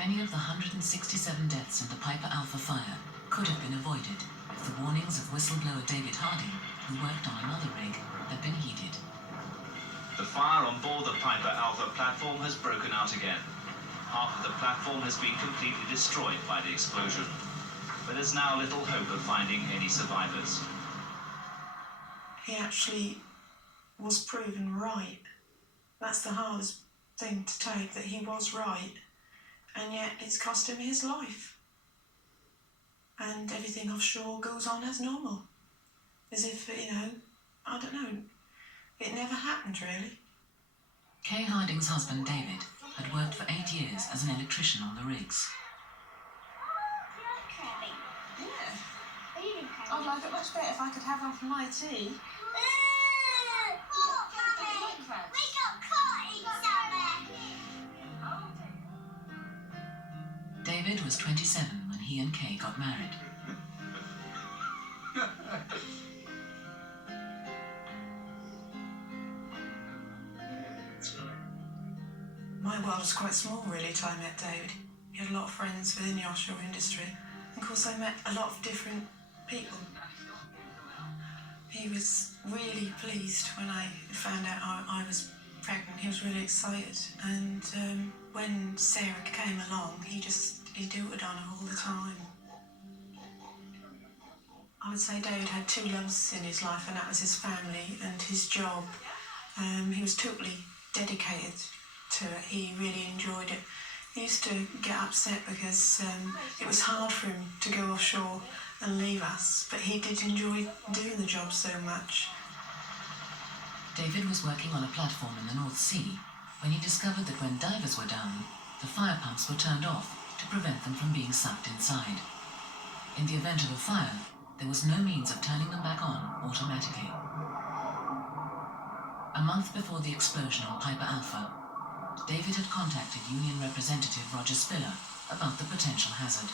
Many of the 167 deaths in the Piper Alpha fire could have been avoided if the warnings of whistleblower David Harding, who worked on another rig, had been heeded. The fire on board the Piper Alpha platform has broken out again. Half of the platform has been completely destroyed by the explosion, but there's now little hope of finding any survivors. He actually was proven right. That's the hardest thing to take, that he was right, and yet it's cost him his life. And everything offshore goes on as normal, as if, I don't know, it never happened really. Kay Harding's husband David had worked for 8 years as an electrician on the rigs. Yeah. I'd like it much better if I could have one for my tea. David was 27 when he and Kay got married. My world was quite small really till I met David. He had a lot of friends within the offshore industry. And of course I met a lot of different people. He was really pleased when I found out I was pregnant. He was really excited. And when Sarah came along, he doted on her all the time. I would say David had two loves in his life, and that was his family and his job. He was totally dedicated to it. He really enjoyed it. He used to get upset because it was hard for him to go offshore and leave us, but he did enjoy doing the job so much. David was working on a platform in the North Sea when he discovered that when divers were down, the fire pumps were turned off to prevent them from being sucked inside. In the event of a fire, there was no means of turning them back on automatically. A month before the explosion on Piper Alpha, David had contacted union representative Roger Spiller about the potential hazard.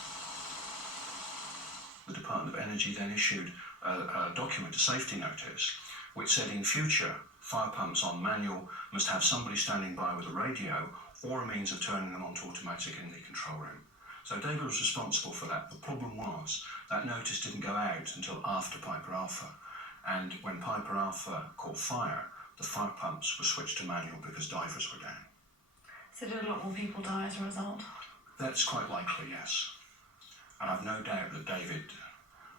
The Department of Energy then issued a document, a safety notice, which said in future fire pumps on manual must have somebody standing by with a radio or a means of turning them on to automatic in the control room. So David was responsible for that. The problem was that notice didn't go out until after Piper Alpha, and when Piper Alpha caught fire, the fire pumps were switched to manual because divers were down. So did a lot more people die as a result? That's quite likely, yes. And I've no doubt that David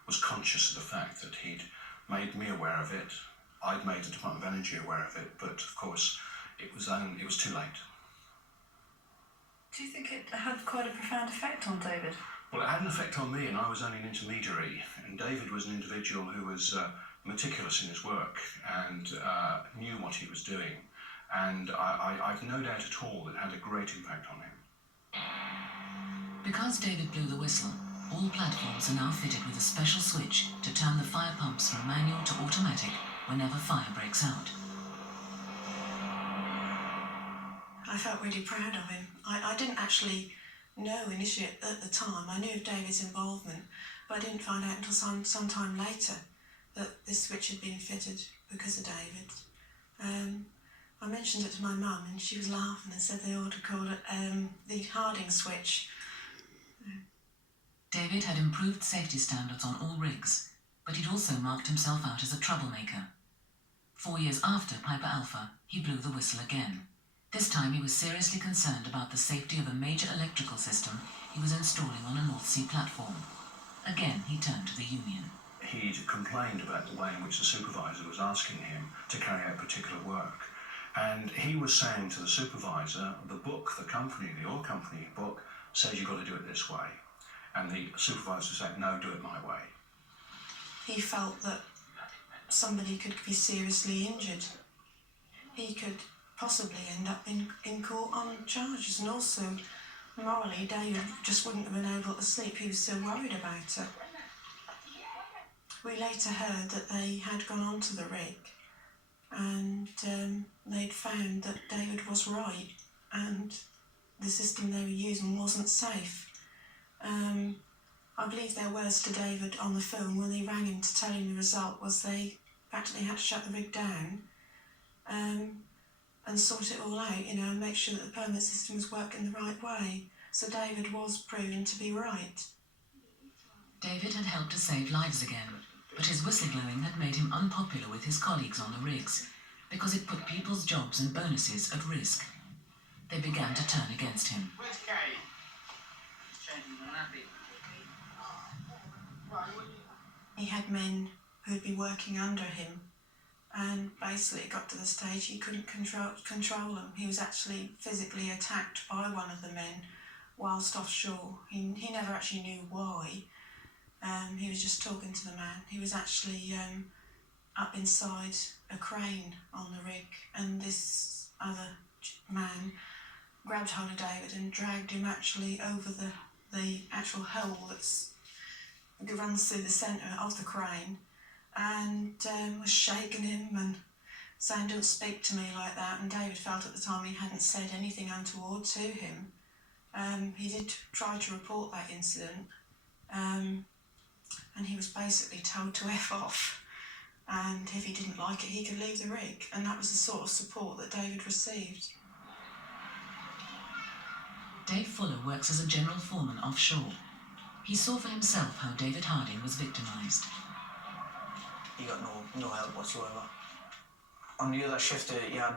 was conscious of the fact that he'd made me aware of it. I'd made the Department of Energy aware of it, but of course it was too late. Do you think it had quite a profound effect on David? Well, it had an effect on me, and I was only an intermediary, and David was an individual who was meticulous in his work and knew what he was doing, and I've no doubt at all that it had a great impact on him. Because David blew the whistle, all platforms are now fitted with a special switch to turn the fire pumps from manual to automatic whenever fire breaks out. I felt really proud of him. I didn't actually know initially at the time. I knew of David's involvement, but I didn't find out until some time later that this switch had been fitted because of David. I mentioned it to my mum and she was laughing and said they ought to call it the Harding switch. David had improved safety standards on all rigs, but he'd also marked himself out as a troublemaker. 4 years after Piper Alpha, he blew the whistle again. This time he was seriously concerned about the safety of a major electrical system he was installing on a North Sea platform. Again, he turned to the union. He'd complained about the way in which the supervisor was asking him to carry out particular work. And he was saying to the supervisor, the book, the oil company book, says you've got to do it this way. And the supervisor said, no, do it my way. He felt that somebody could be seriously injured. He could possibly end up in court on charges, and also morally David just wouldn't have been able to sleep. He was so worried about it. We later heard that they had gone onto the rig and they'd found that David was right and the system they were using wasn't safe. I believe their words to David on the phone when they rang him to tell him the result was they practically had to shut the rig down and sort it all out, and make sure that the permit system was working the right way. So David was proven to be right. David had helped to save lives again, but his whistleblowing had made him unpopular with his colleagues on the rigs because it put people's jobs and bonuses at risk. They began to turn against him. Where's Kate? Changing the nappy. He had men who'd be working under him, and basically it got to the stage he couldn't control them. He was actually physically attacked by one of the men whilst offshore. He never actually knew why. He was just talking to the man. He was actually up inside a crane on the rig, and this other man grabbed hold of David and dragged him actually over the actual hole that's runs through the centre of the crane, and was shaking him and saying, "Don't speak to me like that." And David felt at the time he hadn't said anything untoward to him. He did try to report that incident, and he was basically told to F off, and if he didn't like it he could leave the rig, and that was the sort of support that David received. Dave Fuller works as a general foreman offshore. He saw for himself how David Harding was victimised. He got no help whatsoever. On the other shift, you had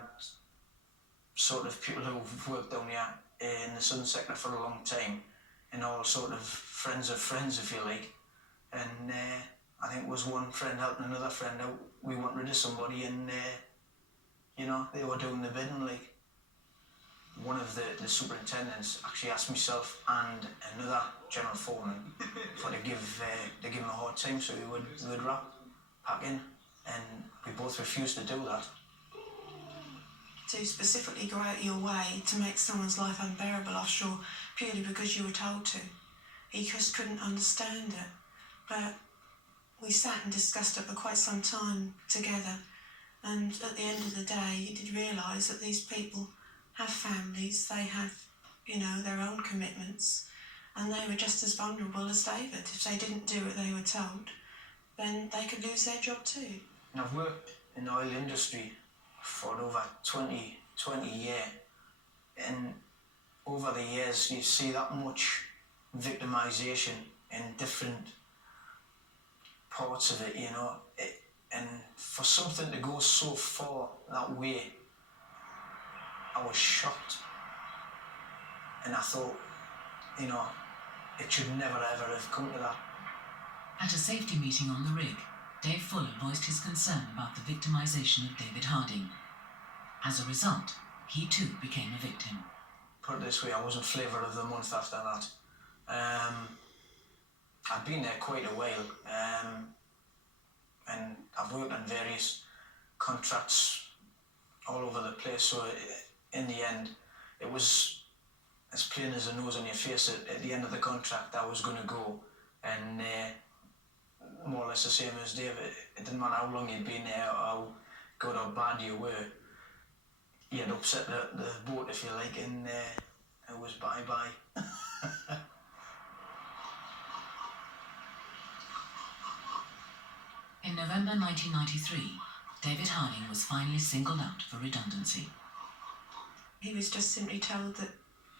sort of people who've worked down here in the southern sector for a long time, and all sort of friends of friends, if you like. And I think it was one friend helping another friend out. We went rid of somebody, and they were doing the bidding. Like, one of the superintendents actually asked myself and another general foreman to give him a hard time, so we would wrap pack in, and we both refused to do that. To specifically go out your way to make someone's life unbearable offshore purely because you were told to. He just couldn't understand it. But we sat and discussed it for quite some time together, and at the end of the day he did realise that these people have families, they have, their own commitments, and they were just as vulnerable as David. If they didn't do what they were told, then they could lose their job too. And I've worked in the oil industry for over 20 years, and over the years you see that much victimisation in different parts of it, and for something to go so far that way, I was shocked, and I thought, it should never ever have come to that. At a safety meeting on the rig, Dave Fuller voiced his concern about the victimisation of David Harding. As a result, he too became a victim. Put it this way, I wasn't flavour of the month after that. I'd been there quite a while, and I've worked on various contracts all over the place, so in the end, it was as plain as a nose on your face. At the end of the contract, I was going to go, and more or less the same as Dave. It didn't matter how long you'd been there, or how good or bad you were. You'd upset the boat, if you like, and it was bye-bye. In November 1993, David Harding was finally singled out for redundancy. He was just simply told that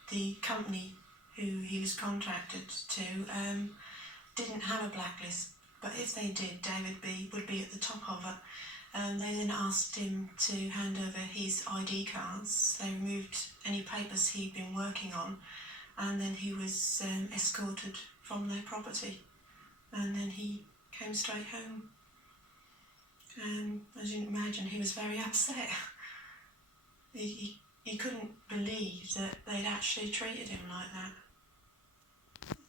the company who he was contracted to didn't have a blacklist, but if they did, David would be at the top of it. They then asked him to hand over his ID cards. They removed any papers he'd been working on, and then he was escorted from their property, and then he came straight home. As you can imagine, he was very upset. He couldn't believe that they'd actually treated him like that.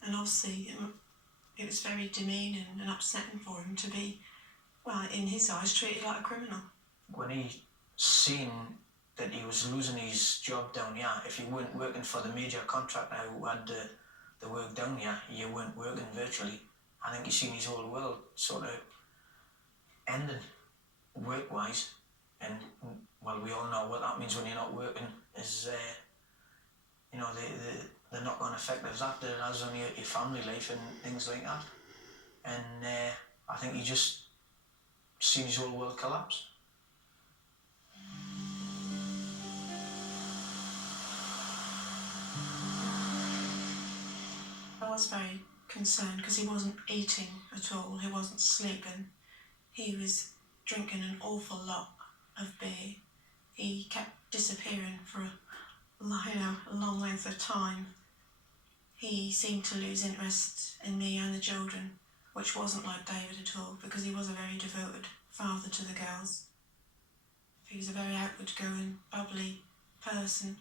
And obviously it was very demeaning and upsetting for him to be, well, in his eyes, treated like a criminal. When he seen that he was losing his job down here, if you weren't working for the major contractor who had the work down here, you weren't working virtually. I think he seen his whole world sort of ending work-wise, and well, we all know what that means when you're not working is the knock-on effect of that it has on your family life and things like that. And I think he just seen his whole world collapse. I was very concerned because he wasn't eating at all, he wasn't sleeping. He was drinking an awful lot of beer. He kept disappearing for a long length of time. He seemed to lose interest in me and the children, which wasn't like David at all, because he was a very devoted father to the girls. He was a very outward-going, bubbly person,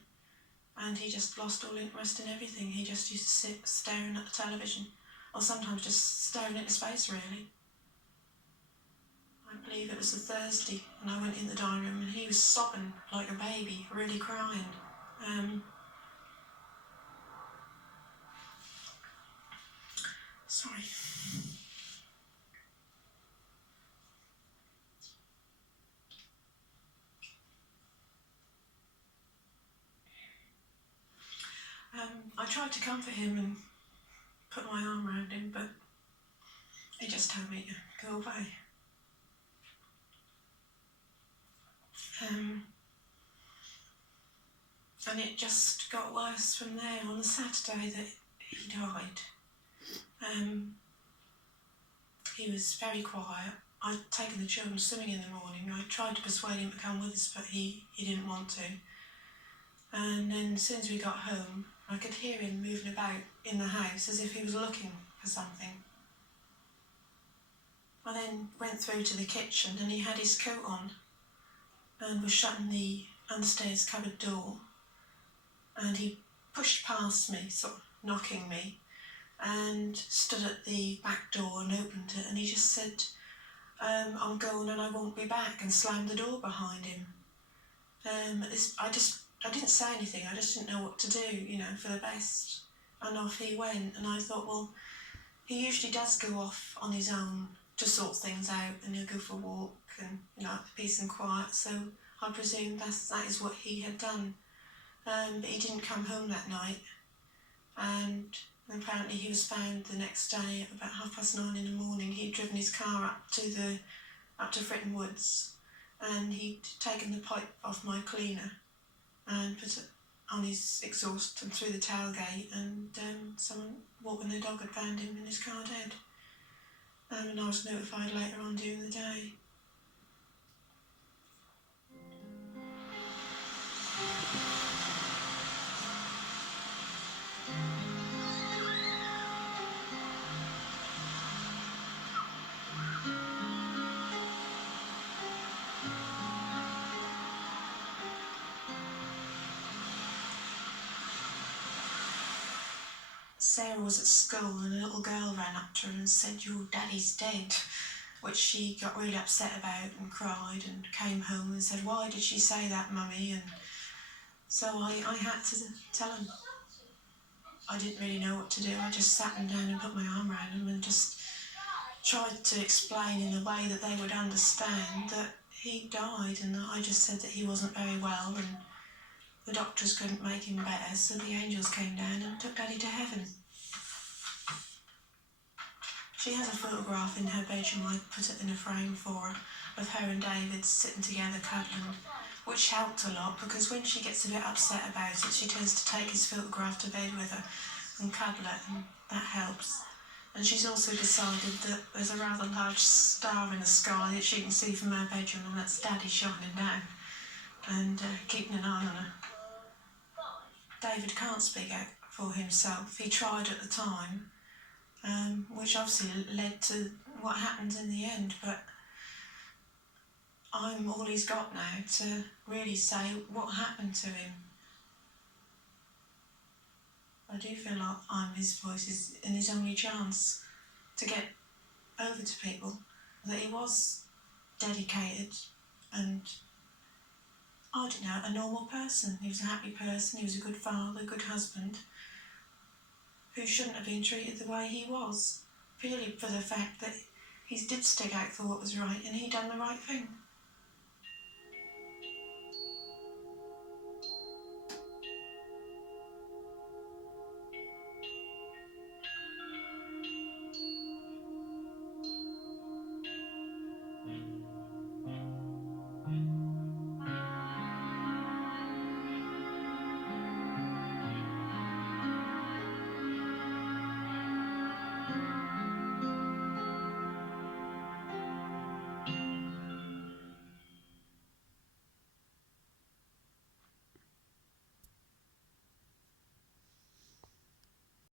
and he just lost all interest in everything. He just used to sit staring at the television, or sometimes just staring into space, really. I believe it was a Thursday, and I went in the dining room, and he was sobbing like a baby, really crying. Sorry. I tried to comfort him and put my arm around him, but he just told me to go away. And it just got worse from there. On the Saturday that he died, he was very quiet. I'd taken the children swimming in the morning. I tried to persuade him to come with us, but he didn't want to. And then as soon as we got home, I could hear him moving about in the house as if he was looking for something. I then went through to the kitchen and he had his coat on and was shutting the understairs cupboard door, and he pushed past me, sort of knocking me, and stood at the back door and opened it, and he just said, I'm going and I won't be back, and slammed the door behind him. I didn't say anything, I just didn't know what to do, for the best. And off he went, and I thought, well, he usually does go off on his own to sort things out, and he'll go for a walk and, peace and quiet, so I presume that is what he had done. But he didn't come home that night, and apparently he was found the next day at about 9:30 in the morning. He'd driven his car up to Fritton Woods, and he'd taken the pipe off my cleaner and put it on his exhaust and through the tailgate, and someone walking their dog had found him in his car dead. And I was notified later on during the day. Sarah was at school and a little girl ran up to her and said, "Your daddy's dead," which she got really upset about and cried and came home and said, "Why did she say that, Mummy?" And so I had to tell him. I didn't really know what to do. I just sat him down and put my arm around him and just tried to explain in a way that they would understand that he died, and that I just said that he wasn't very well and the doctors couldn't make him better, so the angels came down and took Daddy to heaven. She has a photograph in her bedroom. I put it in a frame for her of her and David sitting together cuddling, which helped a lot, because when she gets a bit upset about it, she tends to take his photograph to bed with her and cuddle it, and that helps. And she's also decided that there's a rather large star in the sky that she can see from her bedroom, and that's Daddy shining down and keeping an eye on her. David can't speak out for himself. He tried at the time, which obviously led to what happened in the end, but I'm all he's got now to really say what happened to him. I do feel like I'm his voice and his only chance to get over to people that he was dedicated and, I don't know, a normal person. He was a happy person, he was a good father, good husband, who shouldn't have been treated the way he was, purely for the fact that he did stick out for what was right and he done the right thing.